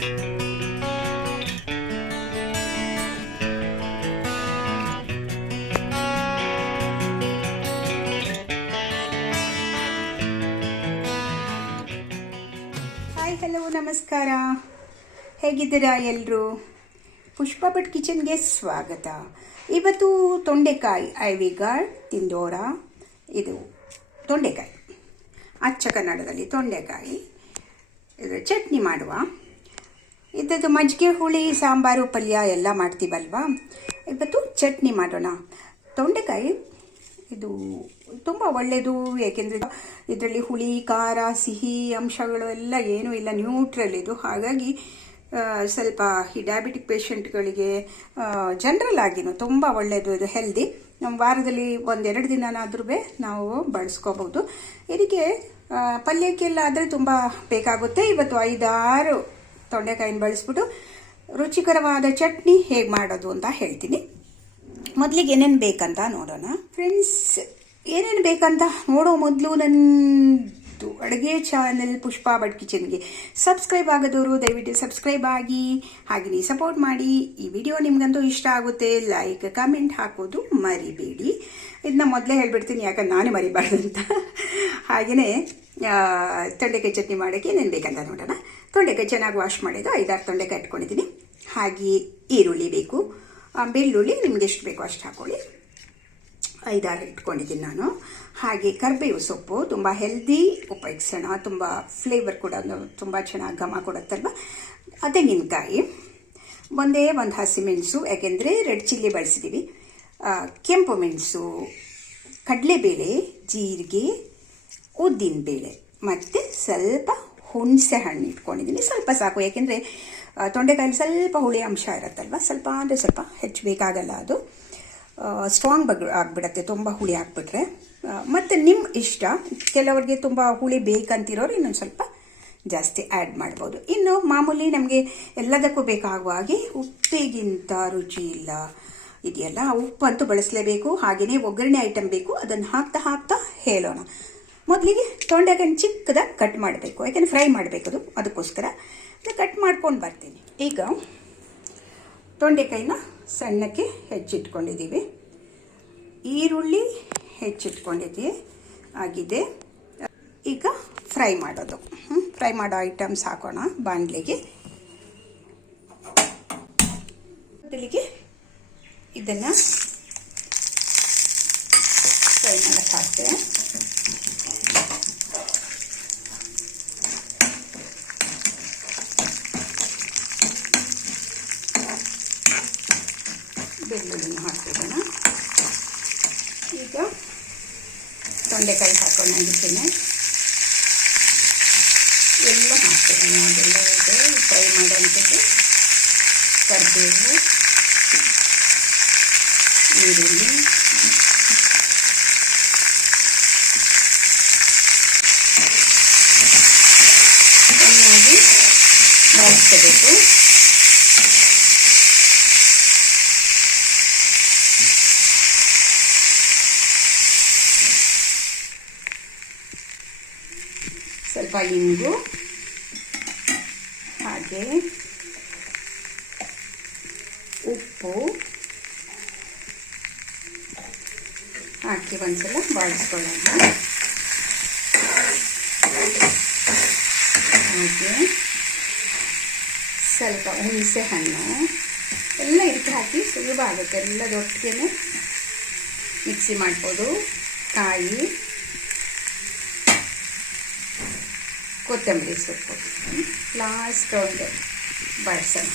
Hi, hello, ನಮಸ್ಕಾರ. ಹೇಗಿದ್ದೀರಾ ಎಲ್ಲರೂ ಪುಷ್ಪ ಭಟ್ ಕಿಚನ್ಗೆ ಸ್ವಾಗತ. ಇವತ್ತು ತೊಂಡೆಕಾಯಿ ಐವಿಗಾರ್ಡ್ ತಿಂದೋರ, ಇದು ತೊಂಡೆಕಾಯಿ. ಅಚ್ಚ ಕನ್ನಡದಲ್ಲಿ ತೊಂಡೆಕಾಯಿ. ಇದು ಚಟ್ನಿ ಮಾಡುವ. ಇದ್ದದ್ದು ಮಜ್ಜಿಗೆ, ಹುಳಿ, ಸಾಂಬಾರು, ಪಲ್ಯ ಎಲ್ಲ ಮಾಡ್ತೀವಲ್ವಾ? ಇವತ್ತು ಚಟ್ನಿ ಮಾಡೋಣ. ತೊಂಡೆಕಾಯಿ, ಇದು ತುಂಬ ಒಳ್ಳೆಯದು ಏಕೆಂದರೆ ಇದರಲ್ಲಿ ಹುಳಿ, ಖಾರ, ಸಿಹಿ ಅಂಶಗಳು ಎಲ್ಲ ಏನೂ ಇಲ್ಲ ನ್ಯೂಟ್ರಲ್ ಇದು. ಹಾಗಾಗಿ ಸ್ವಲ್ಪ ಈ ಡಯಾಬಿಟಿಕ್ ಪೇಷಂಟ್ಗಳಿಗೆ ಜನರಲ್ ಆಗಿನೂ ತುಂಬ ಒಳ್ಳೆಯದು ಇದು ಹೆಲ್ದಿ ನಮ್ಮ ವಾರದಲ್ಲಿ ಒಂದೆರಡು ದಿನನಾದ್ರೂ ನಾವು ಬಳಸ್ಕೋಬಹುದು ಇದಕ್ಕೆ ಪಲ್ಯಕ್ಕೆಲ್ಲ ಆದರೆ ತುಂಬ ಬೇಕಾಗುತ್ತೆ. ಇವತ್ತು ಐದಾರು ತೊಂಡೆಕಾಯಿನ ಬಳಸ್ಬಿಟ್ಟು ರುಚಿಕರವಾದ ಚಟ್ನಿ ಹೇಗೆ ಮಾಡೋದು ಅಂತ ಹೇಳ್ತೀನಿ. ಮೊದಲಿಗೆ ಏನೇನು ಬೇಕಂತ ನೋಡೋಣ. ಫ್ರೆಂಡ್ಸ್ ಏನೇನು ಬೇಕಂತ ನೋಡೋ ಮೊದಲು ನನ್ನದು ಅಡುಗೆ ಚಾನೆಲ್ ಪುಷ್ಪಾ ಭಟ್ ಕಿಚನ್ಗೆ ಸಬ್ಸ್ಕ್ರೈಬ್ ಆಗದವರು ದಯವಿಟ್ಟು ಸಬ್ಸ್ಕ್ರೈಬ್ ಆಗಿ ಹಾಗೆಯೇ ಸಪೋರ್ಟ್ ಮಾಡಿ. ಈ ವಿಡಿಯೋ ನಿಮಗಂತೂ ಇಷ್ಟ ಆಗುತ್ತೆ ಲೈಕ್ ಕಮೆಂಟ್ ಹಾಕೋದು ಮರಿಬೇಡಿ. ಇದನ್ನ ಮೊದಲೇ ಹೇಳ್ಬಿಡ್ತೀನಿ, ಯಾಕಂದ್ರೆ ನಾನೇ ಮರಿಬಾರ್ದು ಅಂತ ಹಾಗೆಯೇ ತೊಂಡೆಕಾಯಿ ಚಟ್ನಿ ಮಾಡೋಕ್ಕೆ ಏನೇನು ಬೇಕಂತ ನೋಡೋಣ. ತೊಂಡೆಕಾಯಿ ಚೆನ್ನಾಗಿ ವಾಶ್ ಮಾಡಿದ್ದು, ಐದಾರು ತೊಂಡೆಕಾಯಿ ಇಟ್ಕೊಂಡಿದ್ದೀನಿ. ಹಾಗೆ ಈರುಳ್ಳಿ ಬೇಕು. ಬೆಳ್ಳುಳ್ಳಿ ನಿಮ್ಗೆ ಎಷ್ಟು ಬೇಕೋ ಅಷ್ಟು ಹಾಕೊಳ್ಳಿ. ಐದಾರು ಇಟ್ಕೊಂಡಿದ್ದೀನಿ ನಾನು. ಹಾಗೆ ಕರ್ಬೇವು ಸೊಪ್ಪು ತುಂಬ ಹೆಲ್ದಿ ಉಪಯೋಗಿಸೋಣ. ತುಂಬ ಫ್ಲೇವರ್ ಕೂಡ ತುಂಬ ಚೆನ್ನಾಗಿ ಘಮ ಕೊಡುತ್ತಲ್ವ? ತೆಂಗಿನಕಾಯಿ. ಒಂದೇ ಒಂದು ಹಸಿಮೆಣಸು ಯಾಕೆಂದರೆ ರೆಡ್ ಚಿಲ್ಲಿ ಬಳಸಿದ್ದೀವಿ ಕೆಂಪು ಮೆಣಸು, ಕಡಲೆಬೇಳೆ, ಜೀರಿಗೆ ಉದ್ದಿನಬೇಳೆ ಮತ್ತು ಸ್ವಲ್ಪ ಹುಣಸೆ ಹಣ್ಣು ಇಟ್ಕೊಂಡಿದ್ದೀನಿ. ಸ್ವಲ್ಪ ಸಾಕು, ಯಾಕೆಂದರೆ ತೊಂಡೆಕಾಯಲ್ಲಿ ಸ್ವಲ್ಪ ಹುಳಿ ಅಂಶ ಇರುತ್ತಲ್ವ? ಸ್ವಲ್ಪ ಅಂದರೆ ಸ್ವಲ್ಪ ಹೆಚ್ಚು ಬೇಕಾಗಲ್ಲ ಅದು. ಸ್ಟ್ರಾಂಗ್ ಬಗ್ ಆಗಿಬಿಡತ್ತೆ, ತುಂಬ ಹುಳಿ ಹಾಕ್ಬಿಟ್ರೆ. ಮತ್ತು ನಿಮ್ಮ ಇಷ್ಟ. ಕೆಲವರಿಗೆ ತುಂಬ ಹುಳಿ ಬೇಕಂತಿರೋರು ಇನ್ನೊಂದು ಸ್ವಲ್ಪ ಜಾಸ್ತಿ ಆ್ಯಡ್ ಮಾಡ್ಬೋದು. ಇನ್ನು ಮಾಮೂಲಿ ನಮಗೆ ಎಲ್ಲದಕ್ಕೂ ಬೇಕಾಗುವ ಹಾಗೆ ಉಪ್ಪಿಗಿಂತ ರುಚಿ ಇಲ್ಲ. ಇದೆಯಲ್ಲ, ಉಪ್ಪಂತೂ ಬಳಸಲೇಬೇಕು ಹಾಗೆಯೇ ಒಗ್ಗರಣೆ ಐಟಮ್ ಬೇಕು, ಅದನ್ನು ಹಾಕ್ತಾ ಹಾಕ್ತಾ ಹೇಳೋಣ. ಮೊದಲಿಗೆ ತೊಂಡೆಕಾಯಿ ಚಿಕ್ಕದಾಗಿ ಕಟ್ ಮಾಡಬೇಕು, ಯಾಕೆಂದರೆ ಫ್ರೈ ಮಾಡಬೇಕು ಅದು, ಅದಕ್ಕೋಸ್ಕರ. ಕಟ್ ಮಾಡ್ಕೊಂಡು ಬರ್ತೀನಿ. ಈಗ ತೊಂಡೆಕಾಯಿನ ಸಣ್ಣಕ್ಕೆ ಹೆಚ್ಚಿಟ್ಕೊಂಡಿದ್ದೀವಿ. ಈರುಳ್ಳಿ ಹೆಚ್ಚಿಟ್ಕೊಂಡಿದ್ದೀವಿ. ಆಗಿದೆ. ಈಗ ಫ್ರೈ ಮಾಡೋದು. ಫ್ರೈ ಮಾಡೋ ಐಟಮ್ಸ್ ಹಾಕೋಣ ಬಾಣಲೆಗೆ. ಮೊದಲಿಗೆ ಇದನ್ನು ಫ್ರೈ ಮಾಡೋಕ್ಕೆ ಹಾಕ್ತೇವೆ. ಈಗ ತೊಂಡೆಕಾಯಿ ಹಾಕೊಂಡು ಅದಕ್ಕೇನೆ ಎಲ್ಲ ಹಾಕ್ತಿದ್ದಾನೆ ಅದೆಲ್ಲ ಇದೆ. ಫ್ರೈ ಮಾಡೋಂಥದ್ದು. ಕರಿಬೇವು ಈರುಳ್ಳಿ ಚೆನ್ನಾಗಿ ಬಳಸ್ಕೋಬೇಕು ಸ್ವಲ್ಪ ಇಂಗು ಹಾಗೆ ಉಪ್ಪು. ಹಾಕಿ ಒಂದ್ಸಲ ಬಾಡಿಸ್ಕೊಳ್ಳೋಣ ಹಾಗೆ ಸ್ವಲ್ಪ ಹುಣಸೆ ಹಣ್ಣು. ಎಲ್ಲ ಇದಕ್ಕೆ ಹಾಕಿ ಸುಲಭ ಆಗುತ್ತೆ. ಎಲ್ಲದೊಟ್ಟಿಗೆ ಮಿಕ್ಸಿ ಮಾಡ್ಬೋದು. ಕಾಯಿ. ಕೊತ್ತಂಬರಿ ಸೊಪ್ಪು. ಲಾಸ್ಟ್ ಒಂದು ಬಳಸೋಣ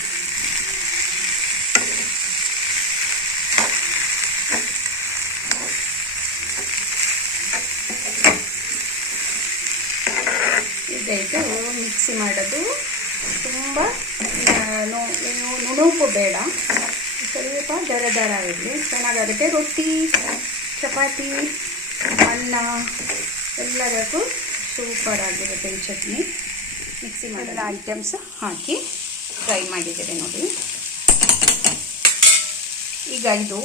ಇದೈತು ಮಿಕ್ಸಿ ಮಾಡೋದು ತುಂಬ ನುಣುಪು ಬೇಡ. ಸ್ವಲ್ಪ ದರ ದರ ಇರಲಿ. ಚೆನ್ನಾಗಾಗುತ್ತೆ ರೊಟ್ಟಿ, ಚಪಾತಿ, ಅನ್ನ, ಎಲ್ಲದಕ್ಕೂ ಸೂಪರ್ ಆಗಿರುತ್ತೆ ಈ ಚಟ್ನಿ. ಮಿಕ್ಸಿ ಮಾಡಿದ. ಐಟಮ್ಸ್ ಹಾಕಿ ಫ್ರೈ ಮಾಡಿದ್ದೇವೆ ನೋಡಿ. ಈಗ ಇದು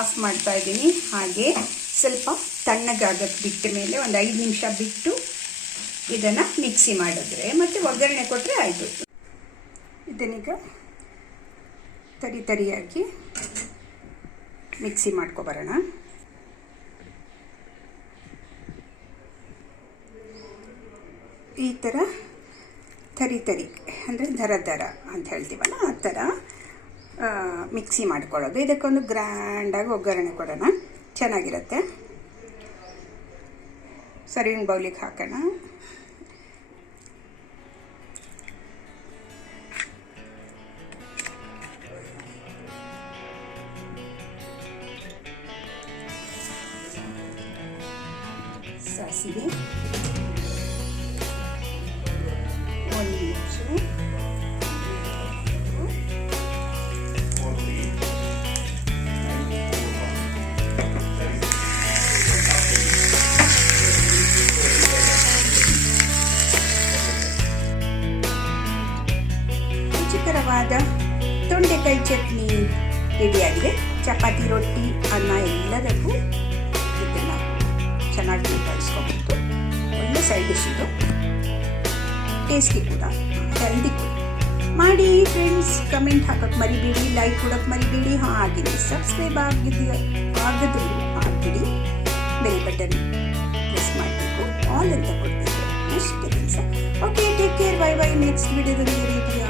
ಆಫ್ ಮಾಡ್ತಾ ಇದ್ದೀನಿ. ಹಾಗೆ ಸ್ವಲ್ಪ ತಣ್ಣಗಾಗಕ್ಕೆ ಬಿಟ್ಟ ಮೇಲೆ ಒಂದು ಐದು ನಿಮಿಷ ಬಿಟ್ಟು ಇದನ್ನು ಮಿಕ್ಸಿ ಮಾಡಿದ್ರೆ ಮತ್ತು ಒಗ್ಗರಣೆ ಕೊಟ್ಟರೆ ಆಯಿತು. ಇದನ್ನೀಗ ತರಿ ತರಿಯಾಗಿ ಮಿಕ್ಸಿ ಮಾಡ್ಕೊಬರೋಣ ಈ ಥರ ತರಿ ತರಿ, ಅಂದರೆ ದರ ದರ ಅಂತ ಹೇಳ್ತೀವಲ್ಲ ಆ ಥರ ಮಿಕ್ಸಿ ಮಾಡ್ಕೊಳ್ಳೋದು. ಇದಕ್ಕೊಂದು ಗ್ರ್ಯಾಂಡಾಗಿ ಒಗ್ಗರಣೆ ಕೊಡೋಣ. ಚೆನ್ನಾಗಿರುತ್ತೆ. ಸರ್ವಿಂಗ್ ಬೌಲಿಗೆ ಹಾಕೋಣ. ಸಾಸಿವೆ. ರುಚಿಕರವಾದ ತೊಂಡೆಕಾಯಿ ಚಟ್ನಿ ರೆಡಿಯಾಗಿದೆ. ಚಪಾತಿ, ರೊಟ್ಟಿ, ಅನ್ನ ಎಲ್ಲದಕ್ಕೂ ಇದನ್ನು ಚೆನ್ನಾಗಿ ಬಳಸ್ಕೊಬೇಕು ಒಳ್ಳೆ ಸೈಡ್ ಡಿಶ್ ಇದು. ಟೇಸ್ಟಿ ಕೂಡ ಹೆಲ್ದಿ ಕೂಡ ಮಾಡಿ ಫ್ರೆಂಡ್ಸ್ ಕಮೆಂಟ್ ಹಾಕೋಕ್ಕೆ ಮರಿಬೇಡಿ ಲೈಕ್ ಕೊಡೋಕ್ಕೆ ಮರಿಬೇಡಿ. ಹಾಗೆ ಸಬ್ಸ್ಕ್ರೈಬ್ ಆಗಿದೆಯಾ ಆಗದ್ರು ಆಗಿಬಿಡಿ. ಬೆಲ್ ಬಟನ್ ಪ್ರೆಸ್ ಮಾಡಬೇಕು. ಆಲ್ ಅಂತ ಕೊಡಬೇಕು. ಅಷ್ಟೇ ಕೆಲಸ. Okay take care bye bye next ವಿಡಿಯೋದಲ್ಲಿ ರೀತಿಯ